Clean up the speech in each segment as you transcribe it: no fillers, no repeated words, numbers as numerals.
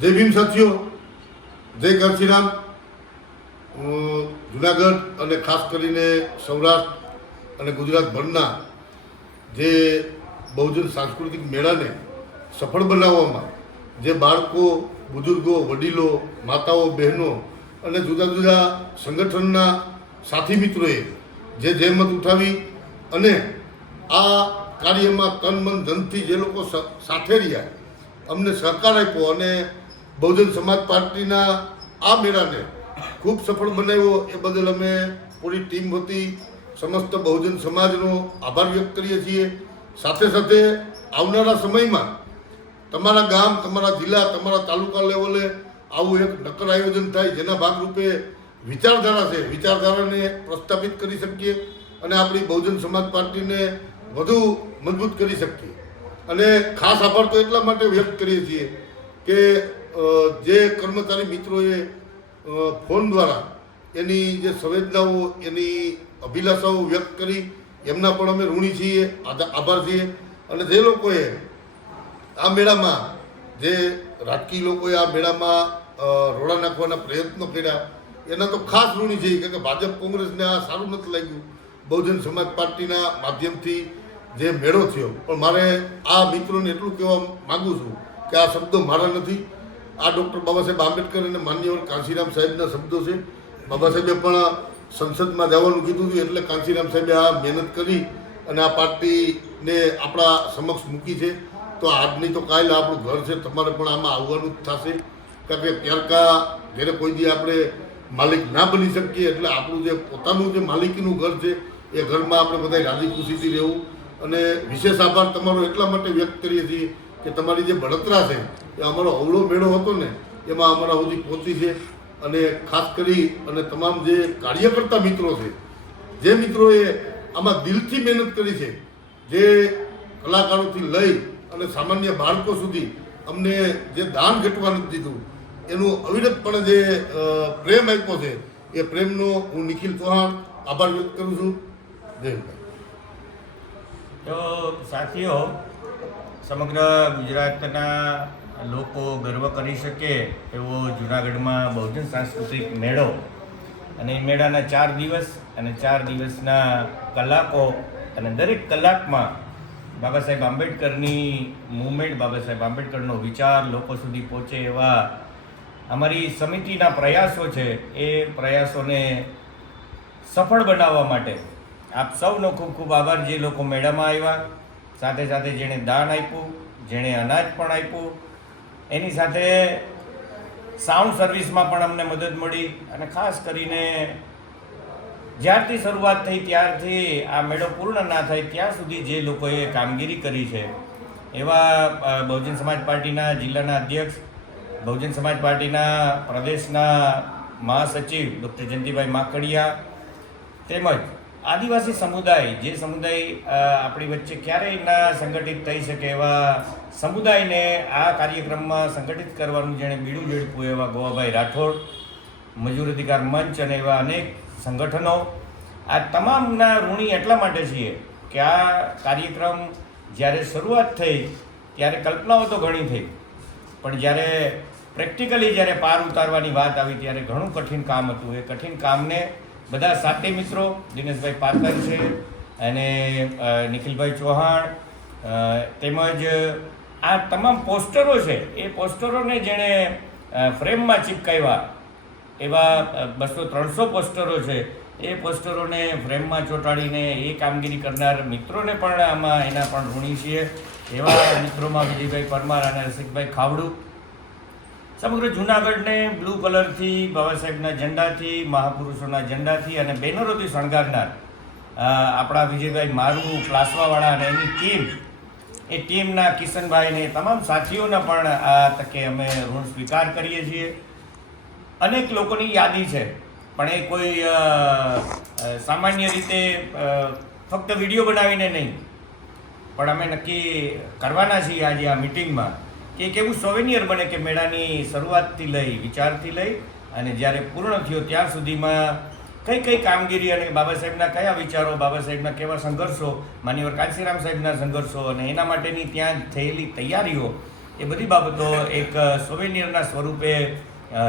જય ભીમ સાથીઓ, જય કાંચીરામ. જુનાગઢ અને ખાસ કરીને સૌરાષ્ટ્ર અને ગુજરાતભરના જે બહુજન સાંસ્કૃતિક મેળાને સફળ બનાવવામાં જે બાળકો, બુઝુર્ગો, વડીલો, માતાઓ, બહેનો અને જુદા જુદા સંગઠનના સાથી મિત્રોએ જે જહેમત ઉઠાવી અને આ કાર્યમાં તન મન ધનથી જે લોકો સાથે રહ્યા, અમને સહકાર આપ્યો અને બહુજન સમાજ પાર્ટીના આ મેળાને ખૂબ સફળ બનાવ્યો એ બદલ અમે પૂરી ટીમ વતી સમસ્ત બહુજન સમાજનો આભાર વ્યક્ત કરીએ છીએ. સાથે સાથે આવનારા સમયમાં તમારા ગામ, તમારા જિલ્લા, તમારા તાલુકા લેવલે આવું એક નક્કર આયોજન થાય જેના ભાગરૂપે વિચારધારા છે, વિચારધારાને પ્રસ્થાપિત કરી શકીએ અને આપણી બહુજન સમાજ પાર્ટીને વધુ મજબૂત કરી શકીએ. અને ખાસ આભાર તો એટલા માટે વ્યક્ત કરીએ છીએ કે જે કર્મચારી મિત્રોએ ફોન દ્વારા એની જે સંવેદનાઓ, એની અભિલાષાઓ વ્યક્ત કરી એમના પણ અમે ઋણી છીએ, આભાર છીએ. અને જે લોકોએ આ મેળામાં, જે રાજકીય લોકોએ આ મેળામાં રોડા નાખવાના પ્રયત્નો કર્યા એના તો ખાસ ઋણી છે. કે ભાજપ કોંગ્રેસને આ સારું નથી લાગ્યું. બહુજન સમાજ પાર્ટીના માધ્યમથી જે મેળો થયો, પણ મારે આ મિત્રોને એટલું કહેવા માગું છું કે આ શબ્દો મારા નથી, આ ડૉક્ટર બાબા સાહેબ આંબેડકર અને માનનીય કાંચીરામ સાહેબના શબ્દો છે. બાબા સાહેબે પણ સંસદમાં જવાનું કીધું હતું એટલે કાંચીરામ સાહેબે આ મહેનત કરી અને આ પાર્ટીને આપણા સમક્ષ મૂકી છે. તો આજની તો કાલે આપણું ઘર છે, તમારે પણ આમાં આવવાનું જ થશે. કારણ કે ત્યારકા જ્યારે કોઈ દી આપણે માલિક ના બની શકીએ એટલે આપણું જે પોતાનું જે માલિકીનું ઘર છે એ ઘરમાં આપણે બધા રાજી ખુશીથી રહેવું. અને વિશેષ આભાર તમારો એટલા માટે વ્યક્ત કરીએ છીએ કે તમારી જે બળતરા છે એ અમારો અવળો મેળો હતો ને એમાં અમારા સુધી પહોંચી છે. અને ખાસ કરી અને તમામ જે કાર્યકર્તા મિત્રો છે, જે મિત્રોએ આમાં દિલથી મહેનત કરી છે, જે કલાકારોથી લઈ અને સામાન્ય બાળકો સુધી અમને જે દાન ઘટવા નથી દીધું, એનું અવિરતપણે જે પ્રેમ આપ્યો છે એ પ્રેમનો હું નિખિલ ચૌહાણ આભાર વ્યક્ત કરું છું. જય હિન્દ. તો સાથીઓ, સમગ્ર ગુજરાતના લોકો ગર્વ કરી શકે એવો જૂનાગઢમાં બહુજન સાંસ્કૃતિક મેળો, અને એ મેળાના 4 દિવસ અને 4 દિવસના કલાકો, અને દરેક કલાકમાં બાબા સાહેબ આંબેડકરની મૂવમેન્ટ, બાબા સાહેબ આંબેડકરનો વિચાર લોકો સુધી પહોંચે એવા અમારી સમિતિના પ્રયાસો છે. એ પ્રયાસોને સફળ બનાવવા માટે આપ સૌનો ખૂબ ખૂબ આભાર. જે લોકો મેળામાં આવ્યા, સાથે સાથે જેણે દાન આપ્યું, જેણે અનાજ પણ આપ્યું, એની સાથે સાઉન્ડ સર્વિસમાં પણ અમને મદદ મળી. અને ખાસ કરીને જ્યારથી શરૂઆત થઈ ત્યારથી આ મેળો પૂર્ણ ના થાય ત્યાં સુધી જે લોકોએ કામગીરી કરી છે એવા બહુજન સમાજ પાર્ટીના જિલ્લાના અધ્યક્ષ, બહુજન સમાજ પાર્ટીના પ્રદેશના મહાસચિવ ડૉક્ટર જયંતિભાઈ માકડિયા, તેમજ આદિવાસી સમુદાય, જે સમુદાય આપણી વચ્ચે ક્યારેય ના સંગઠિત થઈ શકે એવા સમુદાયને આ કાર્યક્રમમાં સંગઠિત કરવાનું જેણે બીડું ઝડપ્યું એવા ગોવાભાઈ રાઠોડ, મજૂર અધિકાર મંચ અને એવા અનેક સંગઠનો, આ તમામના ઋણી એટલા માટે છીએ કે આ કાર્યક્રમ જ્યારે શરૂઆત થઈ ત્યારે કલ્પનાઓ તો ઘણી થઈ, પણ જ્યારે પ્રેક્ટિકલી જ્યારે પાર ઉતારવાની વાત આવી ત્યારે ઘણું કઠિન કામ હતું. એ કઠિન કામને બધા સાથી મિત્રો, દિનેશભાઈ પાતર છે અને નિખિલભાઈ ચૌહાણ, તેમજ આ તમામ પોસ્ટરો છે, એ પોસ્ટરોને જેણે ફ્રેમમાં ચિપકાવ્યા એવા 200-300 પોસ્ટરો છે, એ પોસ્ટરોને ફ્રેમમાં ચોંટાડીને એ કામગીરી કરનાર મિત્રોને પણ આમાં એના પણ ઋણી છીએ. એવા મિત્રોમાં વિજયભાઈ પરમાર અને રસિકભાઈ ખાવડુ. સમગ્ર જૂનાગઢને બ્લુ કલરથી, બાબા સાહેબના ઝંડાથી, મહાપુરુષોના ઝંડાથી અને બેનરોથી શણગારનાર આપણા વિજયભાઈ મારું, પ્લાસવાવાળા અને એની ટીમ, એ ટીમના કિશનભાઈને, તમામ સાથીઓના પણ આ તકે અમે ઋણ સ્વીકાર કરીએ છીએ. અનેક લોકોની યાદી છે, પણ એ કોઈ સામાન્ય રીતે ફક્ત વિડીયો બનાવીને નહીં, પણ અમે નક્કી કરવાના છીએ આજે આ મિટિંગમાં કે એક એવું સોવેનિયર બને કે મેળાની શરૂઆતથી લઈ, વિચારથી લઈ અને જ્યારે પૂર્ણ થયો ત્યાં સુધીમાં કઈ કઈ કામગીરી અને બાબા સાહેબના કયા વિચારો, બાબા સાહેબના કેવા સંઘર્ષો, માનનીય કાંચીરામ સાહેબના સંઘર્ષો અને એના માટેની ત્યાં થયેલી તૈયારીઓ, એ બધી બાબતો એક સોવેનિયરના સ્વરૂપે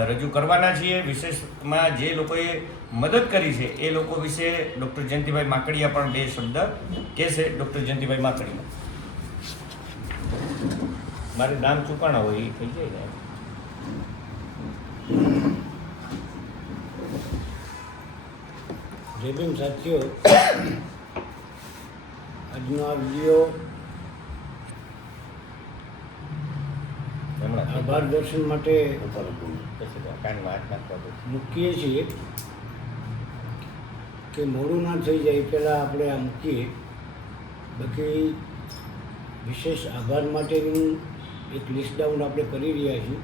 રજૂ કરવાના છીએ. વિશેષમાં જે લોકોએ મદદ કરી છે એ લોકો વિશે ડૉક્ટર જયંતિભાઈ માકડીયા પણ બે શબ્દ કહેશે. ડૉક્ટર જયંતિભાઈ માકડીયા, મારે નામ ચૂકાણા હોય એ થઈ જાય ને. જય ભીમ સાથીઓ, આજનો આ વિડીયો આભાર દર્શન માટે કાનમાં હાથ નાખવા દો. મૂકીએ છીએ કે મોડું ના થઈ જાય પહેલાં આપણે આ મૂકીએ. બાકી વિશેષ આભાર માટેનું એક લિસ્ટ ડાઉન આપણે કરી રહ્યા છીએ.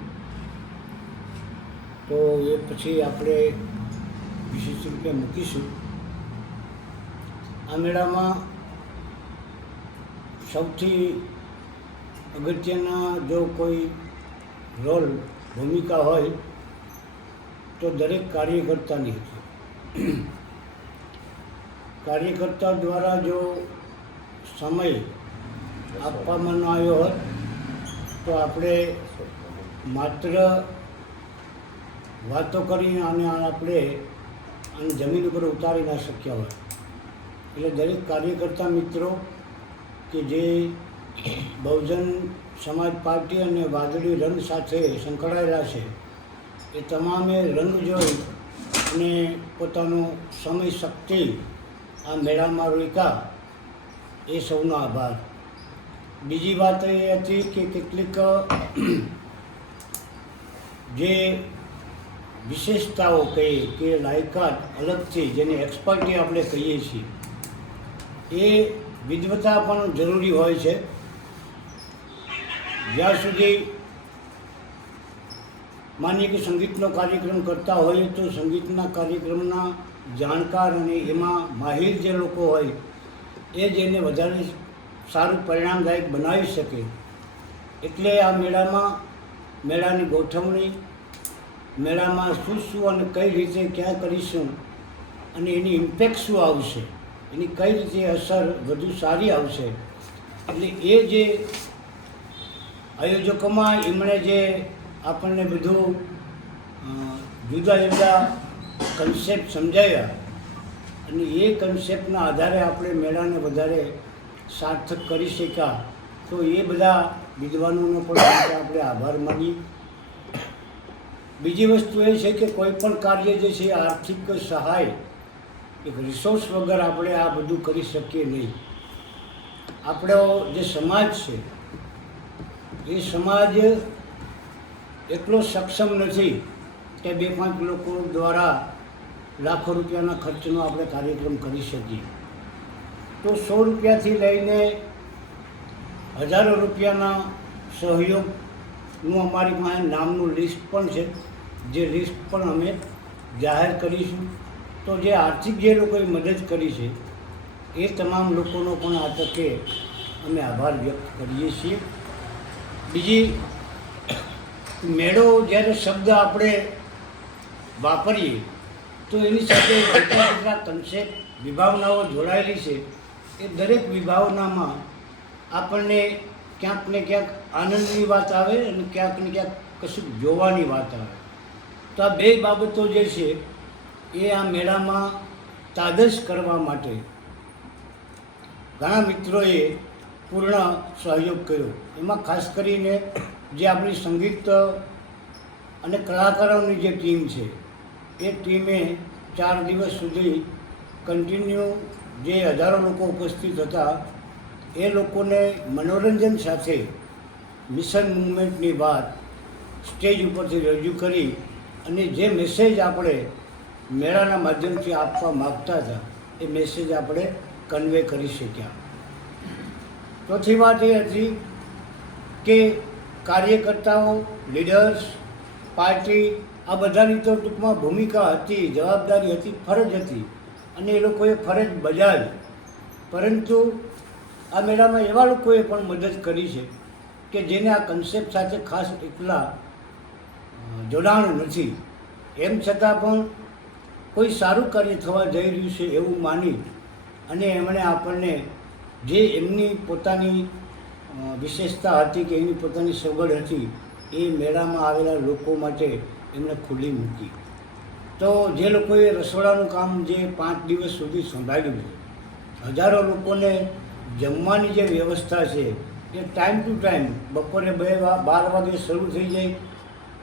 તો એ પછી આપણે 20 રૂપિયા મૂકીશું. આ મેળામાં સૌથી અગત્યના જો કોઈ રોલ ભૂમિકા હોય તો દરેક કાર્યકર્તાની હતી. કાર્યકર્તા દ્વારા જો સમય આપવામાં ન આવ્યો હોત તો આપણે માત્ર વાતો કરીને અને આપણે આને જમીન ઉપર ઉતારી ના શક્યા હોય. એટલે દરેક કાર્યકર્તા મિત્રો કે જે બહુજન સમાજ પાર્ટી અને વાદળી રંગ સાથે સંકળાયેલા છે એ તમામે રંગ જોઈ અને પોતાનો સમય શક્તિ આ મેળામાં રોક્યા એ સૌનો આભાર. બીજી વાત એ હતી કે કેટલીક જે વિશેષતાઓ કહીએ કે લાયકાત અલગથી જેને એક્સપર્ટી આપણે કહીએ છીએ એ વિદ્વતા પણ જરૂરી હોય છે. જ્યાં સુધી માનીએ કે સંગીતનો કાર્યક્રમ કરતા હોઈએ તો સંગીતના કાર્યક્રમના જાણકાર અને એમાં માહિર જે લોકો હોય એ જ એને વધારે સારું પરિણામદાયક બનાવી શકે. એટલે આ મેળાની ગોઠવણી, મેળામાં શું શું અને કઈ રીતે ક્યાં કરીશું અને એની ઇમ્પેક્ટ શું આવશે, એની કઈ રીતે અસર વધુ સારી આવશે. એટલે એ જે આયોજકોમાં એમણે જે આપણને બધું જુદા જુદા કન્સેપ્ટ સમજાવ્યા અને એ કન્સેપ્ટના આધારે આપણે મેળાને વધારે સાર્થક કરી શક્યા. તો એ બધા વિદ્વાનોનો પણ આપણે આભાર માનીએ. બીજી વસ્તુ એ છે કે કોઈ પણ કાર્ય જે છે આર્થિક સહાય એક રિસોર્સ વગર આપણે આ બધું કરી શકીએ નહીં. આપણો જે સમાજ છે એ સમાજ એટલો સક્ષમ નથી કે 2-5 લોકો દ્વારા લાખો રૂપિયાના ખર્ચનો આપણે કાર્યક્રમ કરી શકીએ. તો 100 રૂપિયાથી લઈને હજારો રૂપિયાના સહયોગનું અમારી પાસે નામનું લિસ્ટ પણ છે, જે લિસ્ટ પણ અમે જાહેર કરીશું. તો જે આર્થિક જે લોકોએ મદદ કરી છે એ તમામ લોકોનો પણ આ તકે અમે આભાર વ્યક્ત કરીએ છીએ. બીજી, મેળો જ્યારે શબ્દ આપણે વાપરીએ તો એની સાથે કેટલા કન્સેપ્ટ વિભાવનાઓ જોડાયેલી છે. એ દરેક વિભાવનામાં આપણને ક્યાંક ને ક્યાંક આનંદની વાત આવે અને ક્યાંક ને ક્યાંક કશુંક જોવાની વાત આવે. તો આ બે બાબતો જે છે એ આ મેળામાં તાદશ કરવા માટે ઘણા મિત્રોએ પૂર્ણ સહયોગ કર્યો. એમાં ખાસ કરીને જે આપણી સંગીત અને કલાકારોની જે ટીમ છે એ ટીમે 4 દિવસ સુધી કન્ટિન્યુ જે હજારો લોકો ઉપસ્થિત હતા એ લોકોને મનોરંજન સાથે મિશન મૂવમેન્ટની વાત સ્ટેજ ઉપરથી રજૂ કરી અને જે મેસેજ આપણે મેળાના માધ્યમથી આપવા માગતા હતા એ મેસેજ આપણે કન્વે કરી શક્યા. ચોથી વાત એ હતી કે કાર્યકર્તાઓ, લીડર્સ, પાર્ટી આ બધાની તો ટૂંકમાં ભૂમિકા હતી, જવાબદારી હતી, ફરજ હતી અને એ લોકોએ ફરજ બજાવી. પરંતુ આ મેળામાં એવા લોકોએ પણ મદદ કરી છે કે જેને આ કન્સેપ્ટ સાથે ખાસ એટલા જોડાણ નથી. એમ છતાં પણ કોઈ સારું કાર્ય થવા જઈ રહ્યું છે એવું માની અને એમણે આપણને જે એમની પોતાની વિશેષતા હતી કે એની પોતાની સગવડ હતી એ મેળામાં આવેલા લોકો માટે એમણે ખુલ્લી મૂકી. તો જે લોકોએ રસોડાનું કામ જે 5 દિવસ સુધી સંભાળ્યું છે, હજારો લોકોને જમવાની જે વ્યવસ્થા છે એ ટાઈમ ટુ ટાઈમ બપોરે 12 વાગે શરૂ થઈ જાય,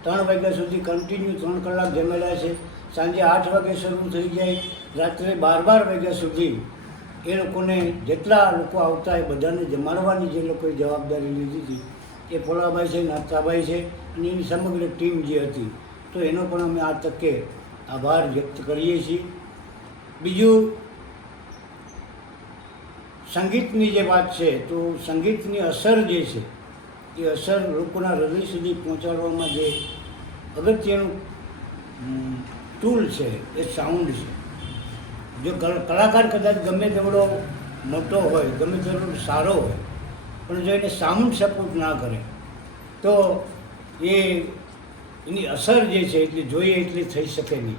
3 વાગ્યા સુધી કન્ટિન્યુ 3 કલાક જમેલા છે, સાંજે 8 વાગે શરૂ થઈ જાય, રાત્રે 12 વાગ્યા સુધી એ લોકોને જેટલા લોકો આવતા એ બધાને જમાડવાની જે લોકોએ જવાબદારી લીધી હતી એ ફોલાભાઈ છે, નાથાભાઈ છે અને એની સમગ્ર ટીમ જે હતી. તો એનો પણ અમે આ તકે આભાર વ્યક્ત કરીએ છીએ. બીજું, સંગીતની જે વાત છે તો સંગીતની અસર જે છે એ અસર લોકોના હૃદય સુધી પહોંચાડવામાં જે અગત્યનું ટૂલ છે એ સાઉન્ડ છે. જો કલાકાર કદાચ ગમે તેવડો મોટો હોય, ગમે તેવડો સારો હોય, પણ જો એને સાઉન્ડ સપોર્ટ ના કરે તો એની અસર જે છે એટલી જોઈએ એટલી થઈ શકે નહીં.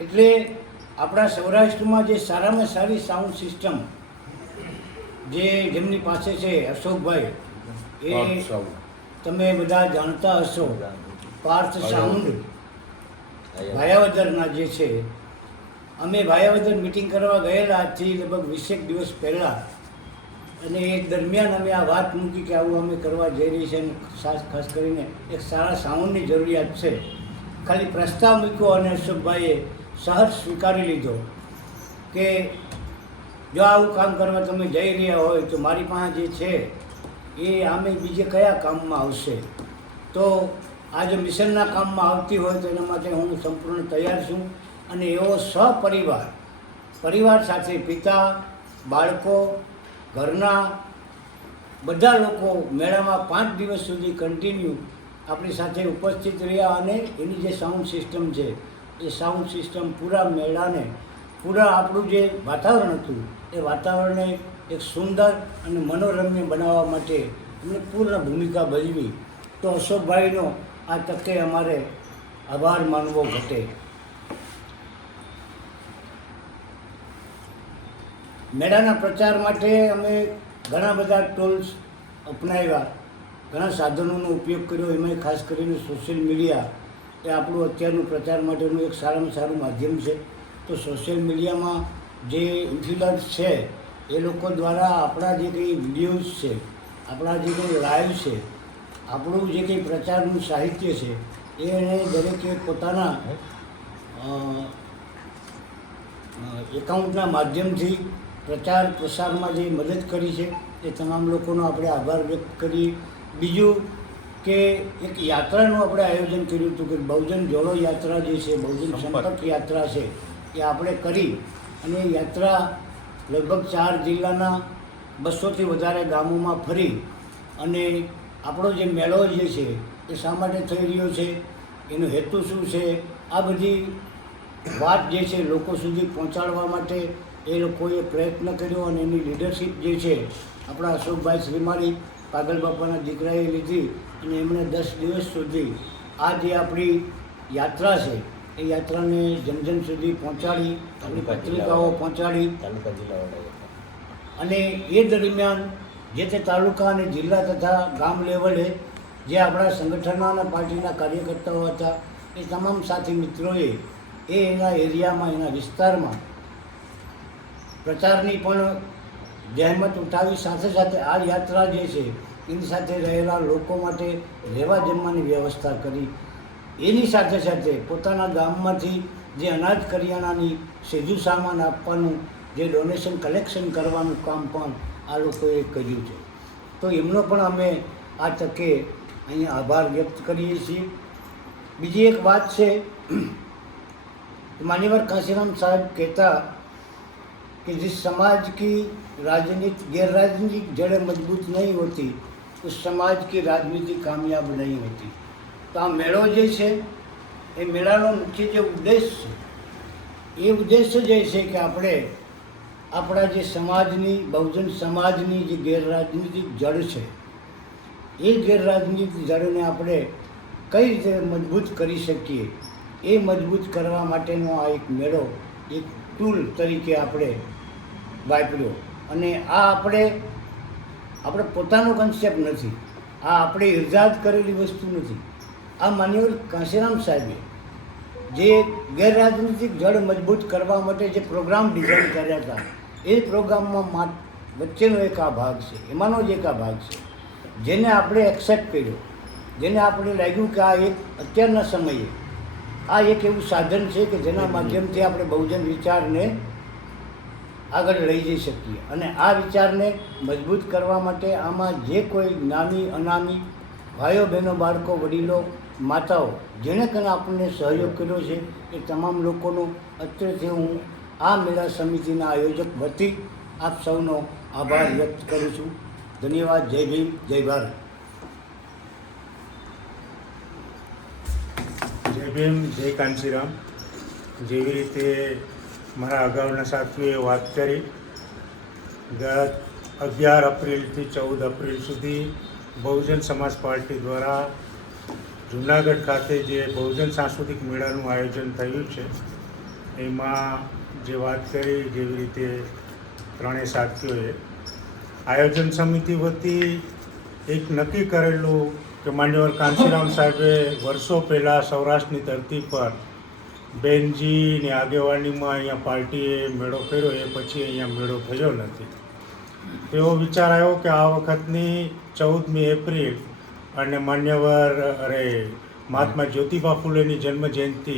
એટલે આપણા સૌરાષ્ટ્રમાં જે સારામાં સારી સાઉન્ડ સિસ્ટમ જેમની પાસે છે અશોકભાઈ, એ તમે બધા જાણતા હશો. પાર્થ સાઉન્ડ ભાયાવદરના જે છે, અમે ભાયાવદર મિટિંગ કરવા ગયેલા આજથી લગભગ 20 દિવસ પહેલાં, અને એ દરમિયાન અમે આ વાત મૂકી કે આવું અમે કરવા જઈ રહી છે અને ખાસ કરીને એક સારા સાઉન્ડની જરૂરિયાત છે. ખાલી પ્રસ્તાવ મૂક્યો અને અશોકભાઈએ સહજ સ્વીકારી લીધો કે જો આવું કામ કરવા તમે જઈ રહ્યા હોય તો મારી પાસે જે છે એ આમે બીજે કયા કામમાં આવશે. તો આ જો મિશનના કામમાં આવતી હોય તો એના માટે હું સંપૂર્ણ તૈયાર છું. અને એવો પરિવાર સાથે પિતા, બાળકો, ઘરના બધા લોકો મેળામાં 5 દિવસ સુધી કન્ટિન્યુ આપણી સાથે ઉપસ્થિત રહ્યા. અને એની જે સાઉન્ડ સિસ્ટમ છે એ સાઉન્ડ સિસ્ટમ પૂરા મેળાને, પૂરા આપણું જે વાતાવરણ હતું એ વાતાવરણને એક સુંદર અને મનોરમ્ય બનાવવા માટે એમને પૂર્ણ ભૂમિકા ભજવી. તો અશોકભાઈનો આ તકે અમારે આભાર માનવો ઘટે. મેળાના પ્રચાર માટે અમે ઘણા બધા ટૂલ્સ અપનાવ્યા, ઘણા સાધનોનો ઉપયોગ કર્યો. એમાં ખાસ કરીને સોશિયલ મીડિયા એ આપણું અત્યારનું પ્રચાર માટેનું એક સારામાં સારું માધ્યમ છે. તો સોશિયલ મીડિયામાં જે ઇન્ફ્લુઅન્સ છે એ લોકો દ્વારા આપણા જે કંઈ વિડીયોઝ છે, આપણા જે કંઈ લાઈવ છે, આપણું જે કંઈ પ્રચારનું સાહિત્ય છે એને દરેકે પોતાના એકાઉન્ટના માધ્યમથી પ્રચાર પ્રસારમાં જે મદદ કરી છે એ તમામ લોકોનો આપણે આભાર વ્યક્ત કરીએ. બીજું કે એક યાત્રાનું આપણે આયોજન કર્યું હતું કે બહુજન જોડો યાત્રા જે છે, બહુજન સંપર્ક યાત્રા છે એ આપણે કરી. અને એ યાત્રા લગભગ 4 જિલ્લાના 200થી વધારે ગામોમાં ફરી અને આપણો જે મેળો જે છે એ શા માટે થઈ રહ્યો છે, એનો હેતુ શું છે, આ બધી વાત જે છે લોકો સુધી પહોંચાડવા માટે એ લોકોએ પ્રયત્ન કર્યો. અને એની લીડરશિપ જે છે આપણા અશોકભાઈ શ્રીમાળી પાગલ બાપાના દીકરાએ લીધી અને એમણે 10 દિવસ સુધી આ જે આપણી યાત્રા છે એ યાત્રાને જન સુધી પહોંચાડી, આપણી પત્રિકાઓ પહોંચાડી. અને એ દરમિયાન જે તે તાલુકા અને જિલ્લા તથા ગામ લેવલે જે આપણા સંગઠનના અને પાર્ટીના કાર્યકર્તાઓ હતા એ તમામ સાથી મિત્રોએ એના એરિયામાં, એના વિસ્તારમાં પ્રચારની પણ જહેમત ઉઠાવી. સાથે સાથે આ યાત્રા જે છે એની સાથે રહેલા લોકો માટે રહેવા જમવાની વ્યવસ્થા કરી. એની સાથે સાથે પોતાના ગામમાંથી જે અનાજ કરિયાણાની સીધું સામાન આપવાનું, જે ડોનેશન કલેક્શન કરવાનું કામ પણ આ લોકોએ કર્યું છે. તો એમનો પણ અમે આ તકે અહીંયા આભાર વ્યક્ત કરીએ છીએ. બીજી એક વાત છે, मान्यवर काशीराम साहब कहता कि जिस समाज की राजनीति गैर राजनीतिक जड़ें मजबूत नहीं होती उस समाज की राजनीति कामयाब नहीं होती. तो आ मेळो जे छे ए मेळानो मुख्य जे उद्देश्य छे ए उद्देश्य जे छे कि આપણે આપણા જે સમાજની, બહુજન સમાજની જે ગેરરાજનીતિક જડ છે એ ગેરરાજનીતિક જડને આપણે કઈ રીતે મજબૂત કરી શકીએ એ મજબૂત કરવા માટેનો આ એક મેળો એક ટૂલ તરીકે આપણે વાપર્યો. અને આ આપણે આપણે પોતાનો કન્સેપ્ટ નથી, આ આપણે ઇર્જાદ કરેલી વસ્તુ નથી. આ માનનીય કાંશીરામ સાહેબે જે ગેરરાજનીતિક જડ મજબૂત કરવા માટે જે પ્રોગ્રામ ડિઝાઇન કર્યા હતા, એ પ્રોગ્રામમાં વચ્ચેનો એક આ ભાગ છે, એમાંનો જ એક આ ભાગ છે જેને આપણે એક્સેપ્ટ કર્યો, જેને આપણે લાગ્યું કે આ એક અત્યારના સમયે આ એક એવું સાધન છે કે જેના માધ્યમથી આપણે બહુજન વિચારને આગળ લઈ જઈ શકીએ. અને આ વિચારને મજબૂત કરવા માટે આમાં જે કોઈ નામી અનામી ભાઈઓ બહેનો બાળકો વડીલો માતાઓ જેણે કંઈ આપણને સહયોગ કર્યો છે એ તમામ લોકોનો અત્યારથી હું આ મેળા સમિતિના આયોજક વતી આપ સૌનો આભાર વ્યક્ત કરું છું. ધન્યવાદ. જય ભીમ, જય ભારત. જય ભીમ, જય કાંશીરામ. જેવી રીતે મારા અગાઉના સાથીઓએ વાત કરી, ગત 11 એપ્રિલથી 14 એપ્રિલ સુધી બહુજન સમાજ પાર્ટી દ્વારા જૂનાગઢ ખાતે જે બહુજન સાંસ્કૃતિક મેળાનું આયોજન થયું છે એમાં જે વાત કરી, જેવી રીતે ત્રણેય સાથીઓએ આયોજન સમિતિ વતી એક નક્કી કરેલું કે માન્યવર કાંશીરામ સાહેબે વર્ષો પહેલાં સૌરાષ્ટ્રની ધરતી પર બેનજીની આગેવાનીમાં અહીંયા પાર્ટીએ મેળો કર્યો, એ પછી અહીંયા મેળો થયો નથી. એવો વિચાર આવ્યો કે આ વખતની 14મી એપ્રિલ અને માન્યવર મહાત્મા જ્યોતિબા ફૂલેની જન્મ જયંતિ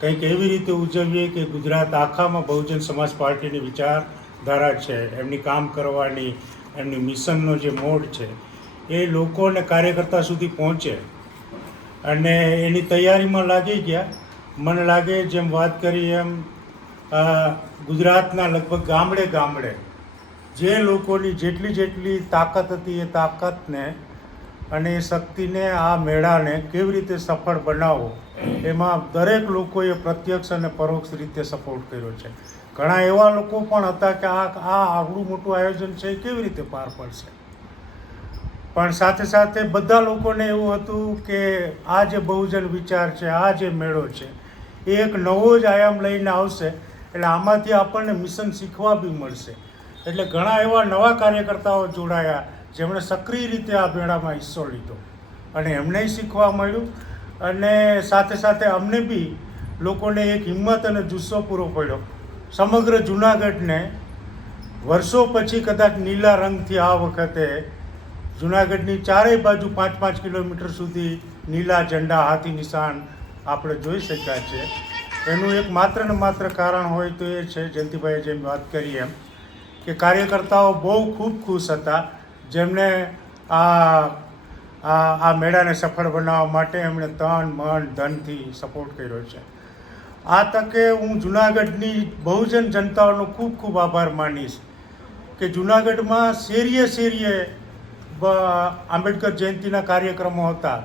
કંઈક એવી રીતે ઉજવીએ કે ગુજરાત આખામાં બહુજન સમાજ પાર્ટીની વિચારધારા છે, એમની કામ કરવાની, એમની મિશનનો જે મોડ છે એ લોકોને કાર્યકર્તા સુધી પહોંચે. અને એની તૈયારીમાં લાગી ગયા. મને લાગે જેમ વાત કરી એમ ગુજરાતના લગભગ ગામડે ગામડે જે લોકોની જેટલી તાકાત હતી એ તાકાતને અને એ શક્તિને આ મેળાને કેવી રીતે સફળ બનાવવો એમાં દરેક લોકોએ પ્રત્યક્ષ અને પરોક્ષ રીતે સપોર્ટ કર્યો છે. ઘણા એવા લોકો પણ હતા કે આ આવડું મોટું આયોજન છે એ કેવી રીતે પાર પડશે, પણ સાથે સાથે બધા લોકોને એવું હતું કે આ જે બહુજન વિચાર છે, આ જે મેળો છે એ એક નવો જ આયામ લઈને આવશે, એટલે આમાંથી આપણને મિશન શીખવા બી મળશે. એટલે ઘણા એવા નવા કાર્યકર્તાઓ જોડાયા જેમણે સક્રિય રીતે આ મેળામાં હિસ્સો લીધો અને એમને શીખવા મળ્યું. અને સાથે સાથે અમને બી લોકોને એક હિંમત અને જુસ્સો પૂરો પડ્યો. સમગ્ર જૂનાગઢને વર્ષો પછી કદાચ નીલા રંગથી આ વખતે જૂનાગઢની ચારેય બાજુ 5-5 કિલોમીટર સુધી નીલા ઝંડા, હાથી નિશાન આપણે જોઈ શક્યા છે. એનું એક માત્ર ને માત્ર કારણ હોય તો એ છે, જયંતિભાઈએ જેમ વાત કરી એમ, કે કાર્યકર્તાઓ બહુ ખૂબ ખુશ હતા, જેમણે આ મેળાને સફળ બનાવવા માટે એમણે તન મન ધનથી સપોર્ટ કર્યો છે. આ તકે હું જૂનાગઢની બહુજન જનતાઓનો ખૂબ ખૂબ આભાર માનીશ કે જૂનાગઢમાં શેરીએ આંબેડકર જયંતિના કાર્યક્રમો હતા.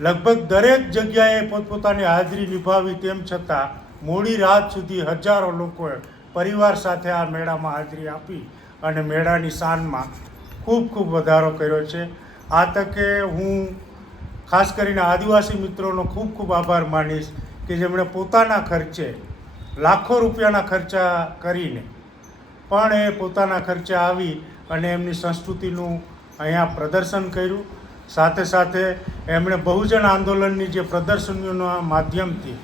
લગભગ દરેક જગ્યાએ પોતપોતાની હાજરી નિભાવી, તેમ છતાં મોડી રાત સુધી હજારો લોકોએ પરિવાર સાથે આ મેળામાં હાજરી આપી અને મેળાની શાનમાં ખૂબ ખૂબ વધારો કર્યો છે. આ તકે હું ખાસ કરીને આદિવાસી મિત્રોનો ખૂબ ખૂબ આભાર માનીશ કે જેમણે પોતાના ખર્ચે લાખો રૂપિયાના ખર્ચા કરીને પણ એ પોતાના ખર્ચે આવી અને એમની સંસ્કૃતિનું અહીંયા પ્રદર્શન કર્યું. સાથે સાથે એમણે બહુજન આંદોલનની જે પ્રદર્શનીઓના માધ્યમથી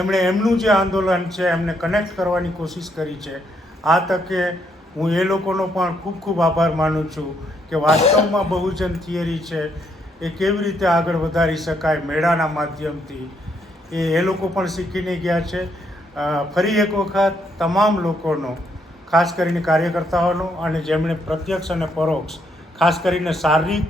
એમણે એમનું જે આંદોલન છે એમને કનેક્ટ કરવાની કોશિશ કરી છે. આ તકે હું એ લોકોનો પણ ખૂબ ખૂબ આભાર માનું છું કે વાસ્તવમાં બહુજન થિયરી છે એ કેવી રીતે આગળ વધારી શકાય મેળાના માધ્યમથી, એ લોકો પણ શીખીને ગયા છે. ફરી એક વખત તમામ લોકોનો, ખાસ કરીને કાર્યકર્તાઓનો અને જેમણે પ્રત્યક્ષ અને પરોક્ષ ખાસ કરીને શારીરિક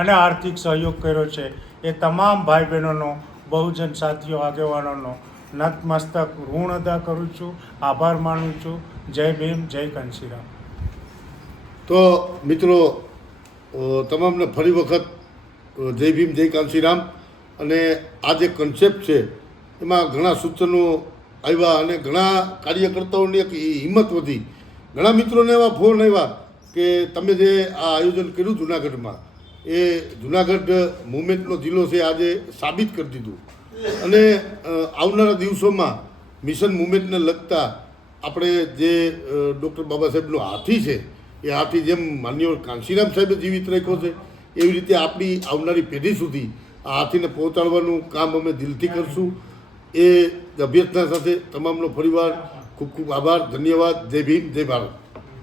અને આર્થિક સહયોગ કર્યો છે એ તમામ ભાઈ બહેનોનો, બહુજન સાથીઓ, આગેવાનોનો નતમસ્તક ઋણ અદા કરું છું, આભાર માનું છું. જય ભીમ, જય કાંશીરામ. તો મિત્રો, તમામને ફરી વખત જય ભીમ, જય કાંશીરામ. અને આ જે કન્સેપ્ટ છે એમાં ઘણા સૂચનો આવ્યા અને ઘણા કાર્યકર્તાઓની એક હિંમત વધી. ઘણા મિત્રોને એવા ફોન આવ્યા કે તમે જે આ આયોજન કર્યું જૂનાગઢમાં, એ જૂનાગઢ મુવમેન્ટનો જિલ્લો છે આજે સાબિત કરી દીધું. અને આવનારા દિવસોમાં મિશન મુવમેન્ટને લગતા આપણે જે ડૉક્ટર બાબા સાહેબનો હાથી છે એ હાથી જેમ માનનીય કાંશીરામ સાહેબે જીવિત રાખ્યો છે એવી રીતે આપણી આવનારી પેઢી સુધી આ હાથીને પહોંચાડવાનું કામ અમે દિલથી કરશું એ અભ્યર્થના સાથે તમામનો ફરીવાર ખૂબ ખૂબ આભાર, ધન્યવાદ. જય ભીમ, જય ભારત.